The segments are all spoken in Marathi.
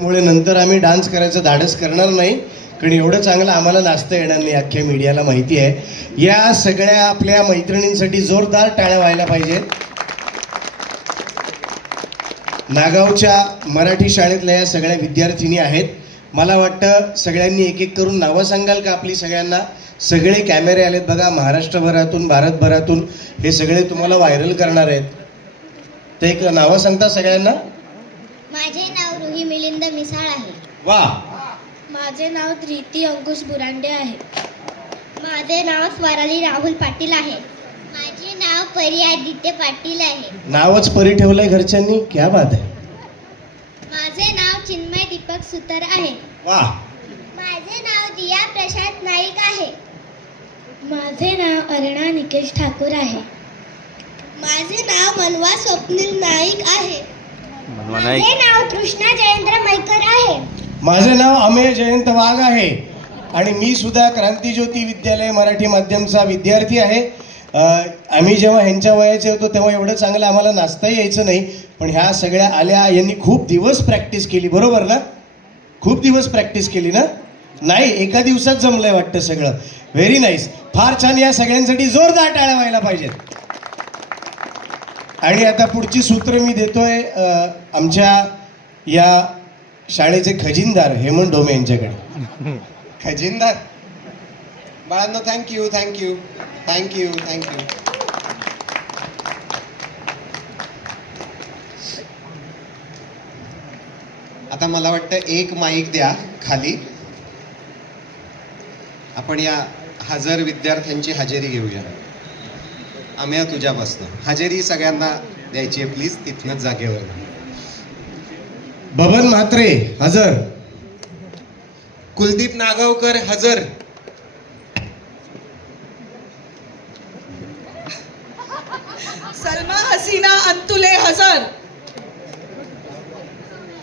मुळे नंतर आम्ही डान्स करायचं धाडस करणार नाही, कारण एवढं चांगलं आम्हाला नाचता येणार नाही, अख्ख्या मीडियाला माहिती आहे. या सगळ्या आपल्या मैत्रिणींसाठी जोरदार टाळ्या व्हायला पाहिजेत. नागावच्या मराठी शाळेतल्या या सगळ्या विद्यार्थिनी आहेत. मला वाटतं सगळ्यांनी एक एक करून नावं सांगाल का आपली सगळ्यांना? सगळे कॅमेरे आलेत बघा, महाराष्ट्रभरातून भारतभरातून हे सगळे तुम्हाला व्हायरल करणार आहेत. ते एक नावं सांगता सगळ्यांना? माझे नाव रुही मिलिंद मिसाळ आहे. वा. माझे नाव धृती अंकुश बुरांडे आहे. माझे नाव स्वराली राहुल पाटील आहे. माझे नाव परी आदित्य पाटील आहे. नावच परी ठेवलंय घरच्यांनी, क्या बात आहे. माझे नाव चिन्मय दीपक सुतार आहे. वा. माझे नाव दिया प्रशांत नाईक आहे. माझे नाव अरुणा निकेश ठाकूर आहे. माझे नाव मनवा स्वप्नील नाईक आहे. माझे नाव कृष्णा जयेंद्र मैकर आहे. माझे नाव अमेय जयंत वाघ आहे आणि मी सुद्धा क्रांतिज्योती विद्यालय मराठी माध्यमचा विद्यार्थी आहे. आम्ही जेव्हा ह्यांच्या वयाचे होतो तेव्हा एवढं चांगलं आम्हाला नाचताही यायचं नाही, पण ह्या सगळ्या आल्या, यांनी खूप दिवस प्रॅक्टिस केली, बरोबर ना? खूप दिवस प्रॅक्टिस केली ना? नाही, एका दिवसात जमलंय वाटतं सगळं. व्हेरी नाईस, फार छान. या सगळ्यांसाठी जोरदार टाळ्या व्हायला पाहिजेत. आणि आता पुढची सूत्र मी देतोय आमच्या या शाळेचे खजिनदार हेमंत ढोमे यांच्याकडे. खजिनदार बाळांनो, थँक्यू थँक्यू थँक्यू थँक्यू. आता मला वाटतं एक माईक द्या खाली. आपण या हजर विद्यार्थ्यांची हजेरी घेऊया. आम्ही तुझ्यापासनं हजेरी सगळ्यांना द्यायची आहे प्लीज, तिथनंच जागेवर. बबन म्हात्रे हजर. कुलदीप नागावकर हजर. सलमा हसीना अंतुले हजर.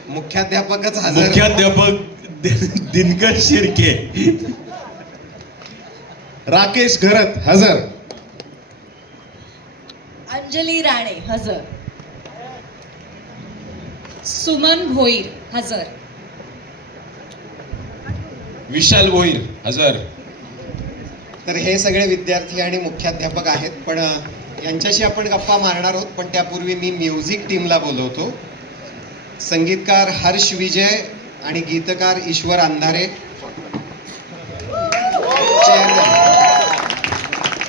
मुख्याध्यापकच हजर. मुख्याध्यापक दिनकर शिर्के. राकेश घरत हजर. अंजली राणे हजर. सुमन भोईर हजर. विशाल भोईर हजर. तर हे सगळे विद्यार्थी आणि मुख्याध्यापक आहेत, पण यांच्याशी आपण गप्पा मारणार आहोत. पण त्यापूर्वी मी म्युझिक टीमला बोलवतो. संगीतकार हर्ष विजय आणि गीतकार ईश्वर अंधारे.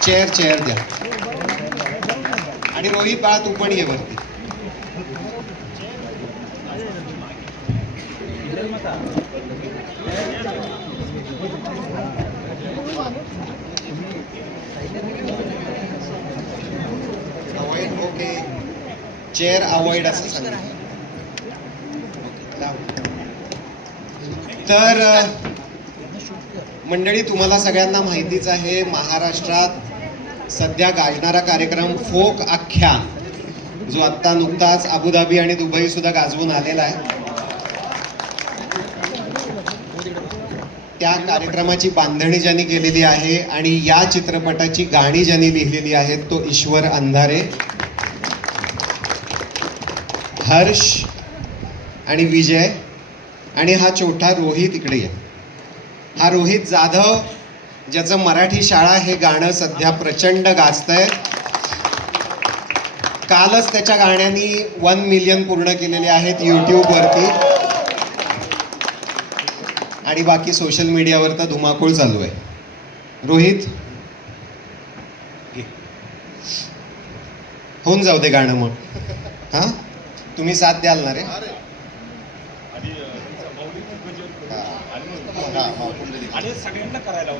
चेअर द्या, चेअर द्या. आणि रोहित बाळा, तू पण ये वरती. Avoid, okay. चेअर अवॉइड असं सांगितलं. तर मंडळी, तुम्हाला सगळ्यांना माहितीच आहे, महाराष्ट्रात सध्या गाजणारा कार्यक्रम फोक आख्यान, जो आत्ता नुकताच अबुधाबी आणि दुबई सुद्धा गाजवून आलेला आहे. त्या कार्यक्रमाची बांधणी ज्यांनी केलेली आहे आणि या चित्रपटाची गाणी ज्यांनी लिहिलेली आहेत तो ईश्वर अंधारे, हर्ष आणि विजय. आणि हा छोटा रोहित इकडे आहे. हा रोहित जाधव, ज्याचं मराठी शाळा हे गाणं सध्या प्रचंड गाजतंय. कालच त्याच्या गाण्यांनी 1 मिलियन पूर्ण केलेले आहेत यूट्यूबवरती, आणि बाकी सोशल मीडियावर तर धुमाकूळ चालू आहे. रोहित, होऊन जाऊ दे गाणं मग. हा, तुम्ही साथ द्याल ना रे? आणि सगळ्यांना करायला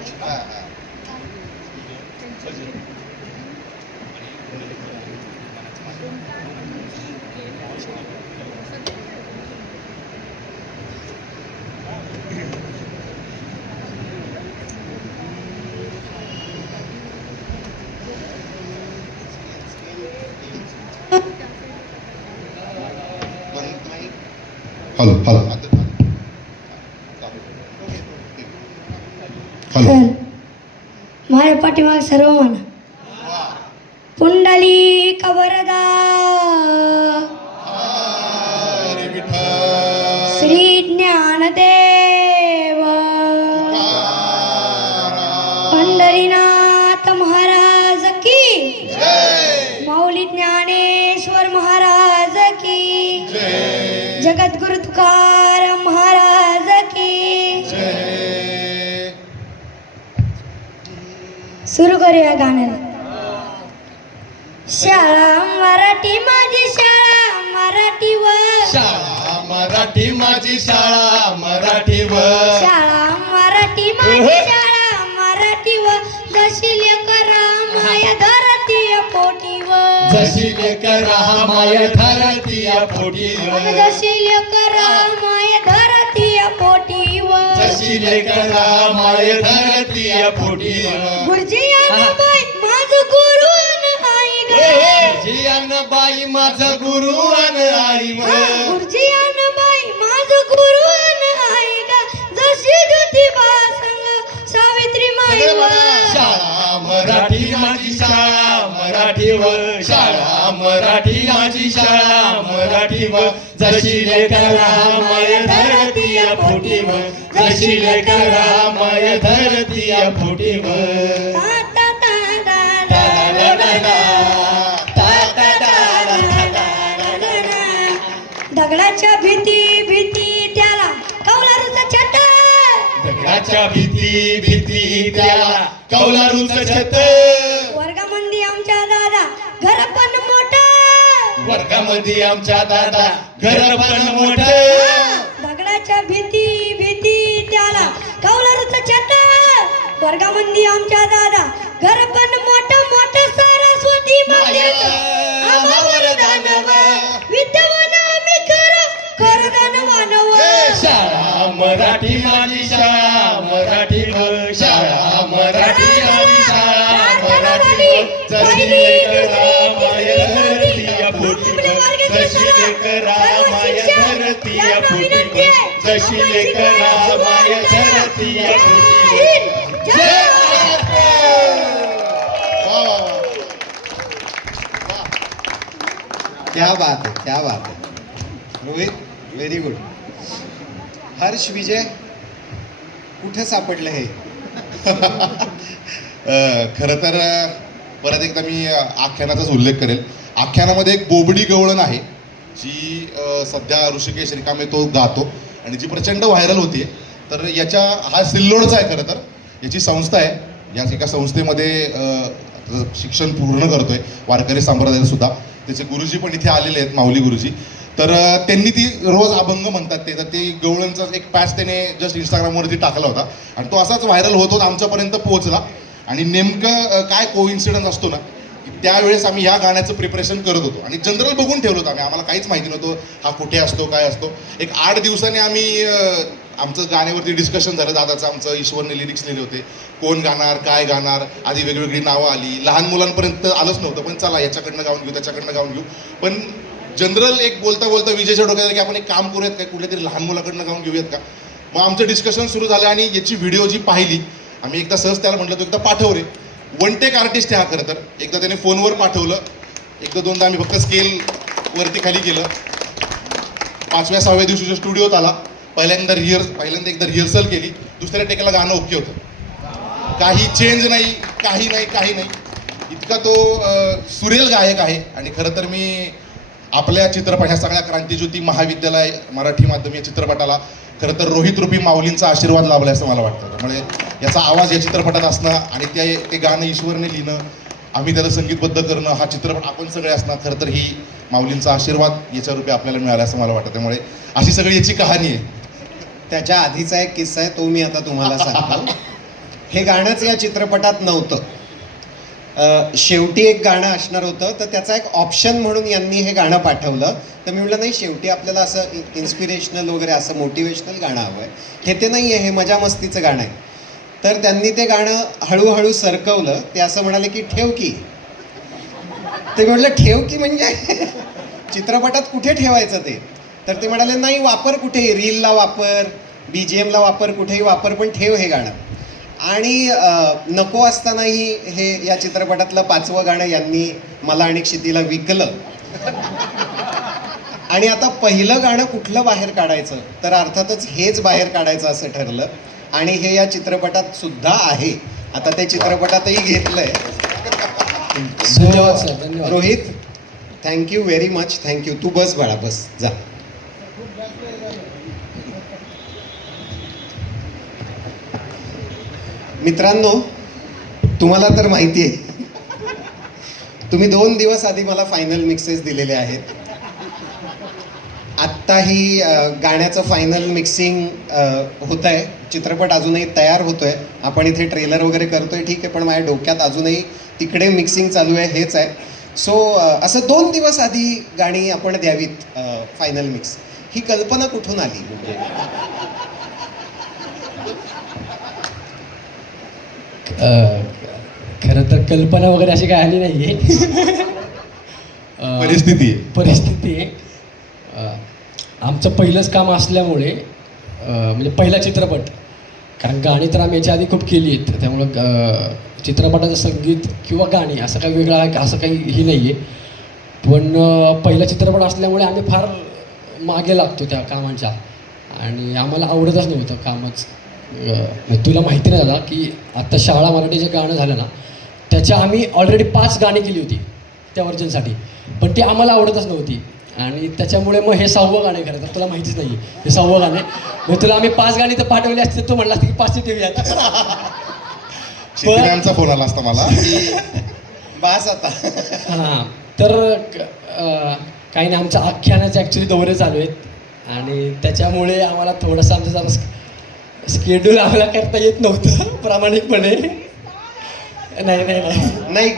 हॅलो हॅलो हॅलो. माझ्या पाठीमाग सर्व म्हणा. पुंडलिक वरदा श्री ज्ञानदेव पंढरीनाथ महाराज की माऊली ज्ञानेश्वर महाराज की जगद्गुरु तुकाराम महाराज की सुरू करूया गाण्याला. शाळा मराठी माझी शाळा मराठीवर शाळा मराठी माझी शाळा मराठीवर शाळा मराठी माझी शाळा मराठीवर जशी लेकरा माया धरती पोटीवर जशी लेकरा माया धरती पोटीवर जशी लेकरा माया धरती पोटीवर जशी लेकरा माया धरती पोटीवर गुरुजी आणि बाई माझं गुरु आणि आई ग बाई माझा गुरु आणि आई गुरुजी आणि बाई माझं गुरु आणि आई ग जशी ज्योतिबा संग सावित्री माईवर शाळा मराठी माझी शाळा मराठीवर शाळा मराठी माझी शाळा मराठीवर जशी लेकरा माया धरती पोटीवर जशी लेकरा माया धरती पोटीवर दगडाच्या भीती भीती त्याला कौलारूचा छत दगडाच्या भीती त्याला कौलारूचं छत वर्गामध्ये आमच्या दादा घर पण मोठं वर्गामध्ये आमच्या दादा घर पण मोठं दगडाच्या भीती भीती त्याला कौलारूचा छत वर्गामध्ये आमच्या दादा घर पण मोठं मोठं सरस्वती मातेचं आम्हावर दानव विद्यावान आम्ही खरं दानवानव शाळा मराठी माझी शाळा मराठीवर शाळा मराठी माझी शाळा मराठीवर जशी लेकरा माया धरती पोटीवर जशी लेकरा माया धरती पोटीवर जशी लेकरा माया धरती पोटीवर जय क्या बात है, क्या बात है. Rohit, very good. हर्ष विजय, कुठे सापडलं हे? खरं तर परत एकदा मी आख्यानाचाच उल्लेख करेल. आख्यानामध्ये एक बोबडी गवळण आहे जी सध्या ऋषिकेश रिकामे तो गातो आणि जी प्रचंड व्हायरल होतीये. तर याच्या हा सिल्लोडचा आहे. खरं तर याची संस्था आहे. या एका संस्थेमध्ये शिक्षण पूर्ण करतोय वारकरी संप्रदायात सुद्धा. त्याचे गुरुजी पण इथे आलेले आहेत, माऊली गुरुजी. तर त्यांनी ती रोज अभंग म्हणतात ते. तर ते गवळणचा एक पॅच त्याने जस्ट इंस्टाग्रामवरती टाकला होता आणि तो असाच व्हायरल होत होता, आमच्यापर्यंत पोहोचला. आणि नेमकं काय कोइन्सिडन्स असतो ना, त्यावेळेस आम्ही ह्या गाण्याचं प्रिपरेशन करत होतो आणि जनरल बघून ठेवलं होतं आम्ही. आम्हाला काहीच माहिती नव्हतं हा कुठे असतो काय असतो. एक 8 दिवसांनी आम्ही आमचं गाण्यावरती डिस्कशन झालं. दादाचं आमचं ईश्वरने लिरिक्स लिहिले होते, कोण गाणार काय गाणार. आधी वेगवेगळी नावं आली, लहान मुलांपर्यंत आलंच नव्हतं. पण चला याच्याकडनं गाऊन घेऊ त्याच्याकडनं गाऊन घेऊ. पण जनरल एक बोलता बोलता विजयच्या डोक्यात की आपण एक काम करूयात काय, कुठल्या तरी लहान मुलाकडनं गाऊन घेऊयात का. मग आमचं डिस्कशन सुरू झालं आणि याची व्हिडिओ जी पाहिली आम्ही एकदा सहज त्याला म्हटलं तो एकदा पाठव रे. वन टेक आर्टिस्ट आहे हा. खरं तर एकदा त्याने फोनवर पाठवलं, एकदा दोनदा आम्ही फक्त स्केल वरती खाली केलं. 5व्या 6व्या दिवशी स्टुडिओत आला. पहिल्यांदा एकदा रिहर्सल केली. दुसऱ्या टेकला गाणं ओके होतं. काही चेंज नाही, काही नाही. इतका तो सुरेल गायक आहे. आणि खरं तर मी आपल्या चित्रपट ह्या सगळ्या क्रांतिज्योती महाविद्यालय मराठी माध्यम या चित्रपटाला खरं तर रोहित रूपी माऊलींचा आशीर्वाद लाभला असं मला वाटतं. त्यामुळे याचा आवाज या चित्रपटात असणं आणि ते गाणं ईश्वरने लिहिणं, आम्ही त्याला संगीतबद्ध करणं, हा चित्रपट आपण सगळे असणं, खरं तर ही माऊलींचा आशीर्वाद याच्या रूपी आपल्याला मिळाला असं मला वाटतं. त्यामुळे अशी सगळी याची कहाणी आहे. त्याच्या आधीचा एक किस्सा आहे, तो मी आता तुम्हाला सांगतो. हे गाणंच या चित्रपटात नव्हतं. शेवटी एक गाणं असणार होतं, तर त्याचा एक ऑप्शन म्हणून यांनी हे गाणं पाठवलं. तर मी म्हटलं नाही, शेवटी आपल्याला असं इन्स्पिरेशनल वगैरे असं मोटिवेशनल गाणं हवं आहे, हे ते नाही आहे, हे मजा मस्तीचं गाणं आहे. तर त्यांनी ते गाणं हळूहळू सरकवलं. ते असं म्हणाले की ठेव की. ते म्हटलं ठेव की म्हणजे चित्रपटात कुठे ठेवायचं ते. तर ते म्हणाले नाही, वापर कुठेही, रीलला वापर, BGMला वापर, कुठेही वापर, पण ठेव हे गाणं. आणि नको असतानाही हे या चित्रपटातलं 5वं गाणं यांनी मला आणि क्षितीला विकलं. आणि आता पहिलं गाणं कुठलं बाहेर काढायचं, तर अर्थातच हेच बाहेर काढायचं असं ठरलं आणि हे या चित्रपटात सुद्धा आहे. आता ते चित्रपटातही घेतलंय. धन्यवाद सर, धन्यवाद. Rohit, thank you very much. Thank you. तू बस बाळा, बस जा. मित्रांनो, तुम्हाला तर माहिती आहे, तुम्ही 2 दिवस आधी मला फायनल मिक्सेस दिलेले आहेत. आत्ताही गाण्याचं फायनल मिक्सिंग होत आहे. चित्रपट अजूनही तयार होतोय. आपण इथे ट्रेलर वगैरे करतोय, ठीक आहे, पण माझ्या डोक्यात अजूनही तिकडे मिक्सिंग चालू आहे, हेच आहे. सो असं 2 दिवस आधी गाणी आपण द्यावीत फायनल मिक्स. ही कल्पना कुठून आली? म्हणजे खरं तर कल्पना वगैरे अशी काय आली नाही आहे. परिस्थिती आहे. आमचं पहिलंच काम असल्यामुळे म्हणजे पहिला चित्रपट, कारण गाणी तर आम्ही याच्या आधी खूप केली आहेत, त्यामुळं चित्रपटाचं संगीत किंवा गाणी असं काही वेगळं आहे असं काही ही नाही आहे. पण पहिला चित्रपट असल्यामुळे आम्ही फार मागे लागतो त्या कामांच्या आणि आम्हाला आवडतच नव्हतं कामच. तुला माहिती नाही दादा की आत्ता शाळा मराठीचं गाणं झालं ना, त्याच्या आम्ही ऑलरेडी 5 गाणी केली होती त्या व्हर्जनसाठी, पण ती आम्हाला आवडतच नव्हती आणि त्याच्यामुळे मग हे 6वं गाणं खरं तर तुला माहितीच नाही हे 6वं गाणं. मग तुला आम्ही 5 गाणी तर पाठवली असते, तू म्हणला की 5 ठेवूयात. शेतकऱ्यांचा फोन आला असता मला. बास आता. हां, तर काही नाही, आमच्या आख्यानाचे ॲक्च्युली दौरे चालू आहेत आणि त्याच्यामुळे आम्हाला थोडंसं आमचं जरा स्केड्यूल आम्हाला करता येत नव्हतं प्रामाणिकपणे. नाही,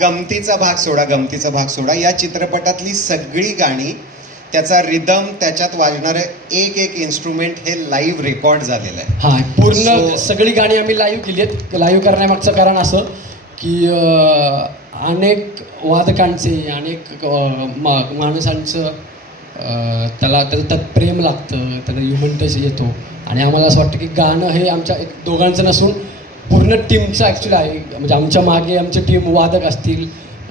गमतीचा भाग सोडा. या चित्रपटातली सगळी गाणी, त्याचा रिदम, त्याच्यात वाजणारं एक इन्स्ट्रुमेंट हे लाईव्ह रेकॉर्ड झालेलं आहे. हां, पूर्ण सगळी गाणी आम्ही लाईव्ह केली आहेत. लाईव्ह करण्यामागचं कारण असं की अनेक वादकांचे, अनेक माणसांचं त्यात प्रेम लागतं, त्याला ह्युमन टच येतो आणि आम्हाला असं वाटतं की गाणं हे आमच्या एक दोघांचं नसून पूर्ण टीमचं ॲक्च्युली आहे. म्हणजे आमच्या मागे आमची टीम वादक असतील,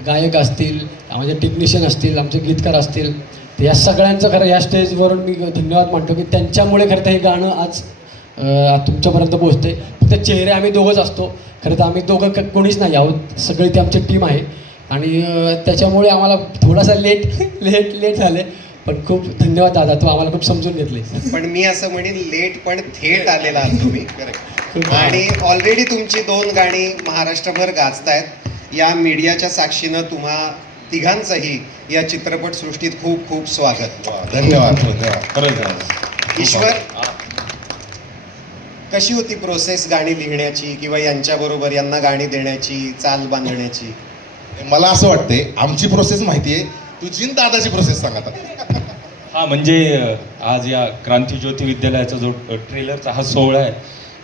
गायक असतील, आमचे टेक्निशियन असतील, आमचे गीतकार असतील, तर या सगळ्यांचं खरं या स्टेजवरून मी धन्यवाद मानतो की त्यांच्यामुळे खरं तर हे गाणं आज तुमच्यापर्यंत पोहोचते. फक्त चेहरे आम्ही दोघंच असतो, खरं तर आम्ही दोघं कोणीच नाही आहोत, सगळी ती आमची टीम आहे आणि त्याच्यामुळे आम्हाला थोडासा लेट झाले. पण खूप धन्यवाद दादा, तू आम्हाला खूप समजून घेतले. पण मी असं म्हणेन, लेट पण थेट आलेला आहात तुम्ही. आणि ऑलरेडी तुमची 2 गाणी महाराष्ट्रभर गाजतायत. या मीडियाच्या साक्षीनं तुम्हा तिघांचंही या चित्रपट सृष्टीत खूप खूप स्वागत. धन्यवाद. ईश्वर, कशी होती प्रोसेस गाणी लिहिण्याची किंवा यांच्याबरोबर यांना गाणी देण्याची, चाल बांधण्याची? मला असं वाटतंय आमची प्रोसेस माहिती आहे, तुझी दादाची प्रोसेस सांग आता. हा, म्हणजे आज या क्रांतीज्योती विद्यालयाचा जो ट्रेलरचा हा सोहळा आहे,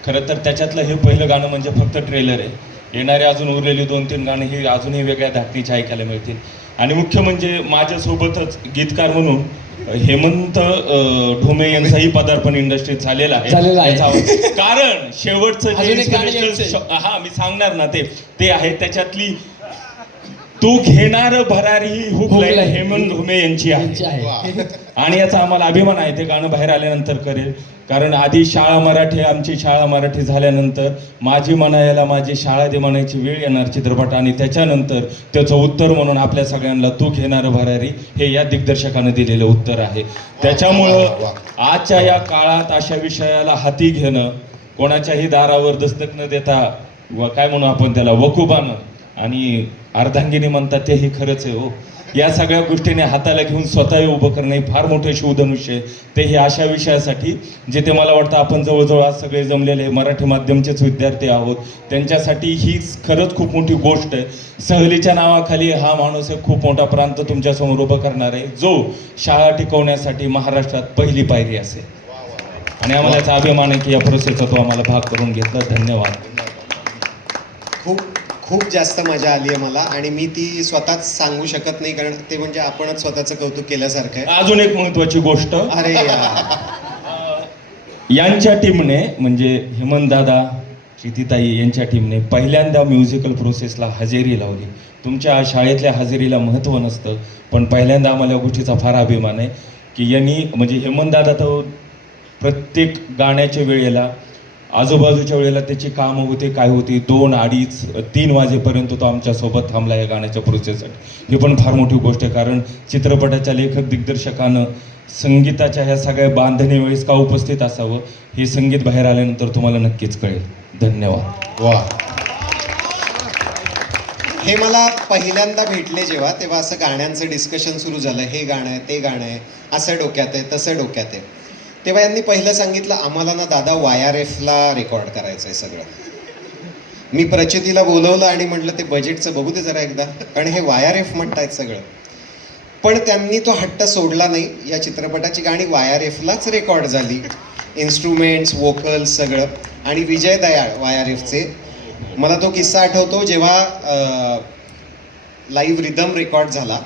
खरं तर त्याच्यातलं हे पहिलं गाणं म्हणजे फक्त ट्रेलर आहे. येणारे अजून उरलेली 2-3 गाणी ही अजूनही वेगळ्या धाटणीची ऐकायला मिळतील. आणि मुख्य म्हणजे माझ्यासोबतच गीतकार म्हणून हेमंत ढोमे यांचाही पदार्पण इंडस्ट्रीत झालेला आहे. कारण शेवटचं हा मी सांगणार ना, ते आहे त्याच्यातली तू घेणार भरारी हुक लाईन हेमंत ढोमे यांची आहे आणि याचा आम्हाला अभिमान आहे. ते गाणं बाहेर आल्यानंतर करेल, कारण आधी आमची शाळा मराठी झाल्यानंतर माझी म्हणायला माझी शाळा दे म्हणायची वेळ येणार चित्रपट, आणि त्याच्यानंतर त्याचं उत्तर म्हणून आपल्या सगळ्यांना तू घेणार भरारी हे या दिग्दर्शकानं दिलेलं उत्तर आहे. त्याच्यामुळं आजच्या या काळात अशा विषयाला हाती घेणं, कोणाच्याही दारावर दस्तक न देता काय म्हणू आपण त्याला, वकुबानं आणि अर्धांगिनी म्हणतात ते हे खरंच आहे हो. या सगळ्या गोष्टीने हाताला घेऊन स्वतः उभं करणं हे फार मोठं शिवधनुष्य, ते हे अशा विषयासाठी जिथे मला वाटतं आपण जवळजवळ आज सगळे जमलेले मराठी माध्यमचेच विद्यार्थी आहोत, त्यांच्यासाठी ही खरंच खूप मोठी गोष्ट आहे. सहलीच्या नावाखाली हा माणूस एक खूप मोठा प्रांत तुमच्यासमोर उभं करणार आहे, जो शाळा टिकवण्यासाठी महाराष्ट्रात पहिली पायरी असेल. आणि आम्हाला याचा अभिमान आहे की या प्रोसेसचा तो आम्हाला भाग करून घेतला. धन्यवाद. खूप जास्त मजा आली आहे मला, आणि मी ती स्वतःच सांगू शकत नाही, कारण ते म्हणजे आपणच स्वतःचं कौतुक केल्यासारखं आहे. अजून एक महत्वाची गोष्ट, अरे यांच्या टीमने म्हणजे हेमंत दादा, प्रीतीताई यांच्या टीमने पहिल्यांदा म्युझिकल प्रोसेसला हजेरी लावली. तुमच्या शाळेतल्या हजेरीला महत्त्व नसतं, पण पहिल्यांदा आम्हाला या गोष्टीचा फार अभिमान आहे. की यांनी म्हणजे हेमंत दादा तर प्रत्येक गाण्याच्या वेळेला आजूबाजूच्या वेळेला त्याची कामं होते काय होती 2, 2:30, 3 वाजेपर्यंत तो आमच्यासोबत थांबला या गाण्याच्या प्रोसेससाठी. ही पण फार मोठी गोष्ट आहे, कारण चित्रपटाच्या लेखक दिग्दर्शकानं संगीताच्या ह्या सगळ्या बांधणी वेळेस का उपस्थित असावं हे संगीत बाहेर आल्यानंतर तुम्हाला नक्कीच कळेल. धन्यवाद. वा. हे मला पहिल्यांदा भेटले जेव्हा, तेव्हा असं गाण्यांचं डिस्कशन सुरू झालं. हे गाणं आहे, ते गाणं आहे, असं डोक्यात आहे, तसं डोक्यात आहे. तेव्हा यांनी पहिलं सांगितलं, आम्हाला ना दादा YRFला रेकॉर्ड करायचं आहे सगळं. मी प्रचितीला बोलवलं आणि म्हटलं ते बजेटचं बघू दे जरा एकदा, कारण हे YRF म्हणतायत सगळं. पण त्यांनी तो हट्ट सोडला नाही. या चित्रपटाची गाणी YRFलाच रेकॉर्ड झाली, इन्स्ट्रुमेंट्स, वोकल्स सगळं. आणि विजय दयाळ YRFचे, मला तो किस्सा आठवतो जेव्हा लाईव्ह रिदम रेकॉर्ड झाला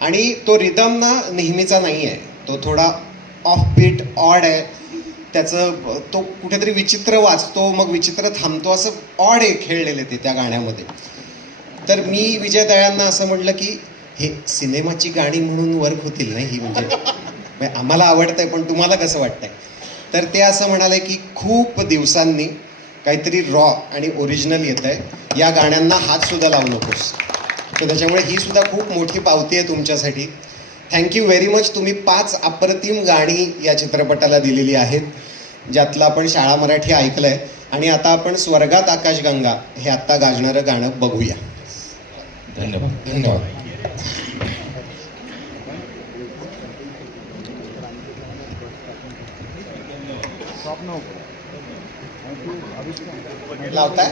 आणि तो रिदम ना नेहमीचा नाही आहे, तो थोडा ऑफ बीट ऑड आहे. त्याचं तो कुठेतरी विचित्र वाचतो, मग विचित्र थांबतो, असं ऑड आहे खेळलेले ते त्या गाण्यामध्ये. तर मी विजय दयाळांना असं म्हटलं की हे सिनेमाची गाणी म्हणून वर्क होतील नाही ही, म्हणजे आम्हाला आवडतंय पण तुम्हाला कसं वाटतंय. तर ते असं म्हणाले की खूप दिवसांनी काहीतरी रॉ आणि ओरिजिनल येत आहे, या गाण्यांना हातसुद्धा लावू नकोस. तर त्याच्यामुळे ही सुद्धा खूप मोठी पावती आहे तुमच्यासाठी. Thank you very much. तुम्ही 5 अप्रतिम गाणी या चित्रपटाला दिलेली आहेत, ज्यातलं आपण शाळा मराठी ऐकलं आहे. आणि आता आपण स्वर्गात आकाशगंगा हे आत्ता गाजणारं गाणं बघूया. धन्यवाद. धन्यवाद. लावताय?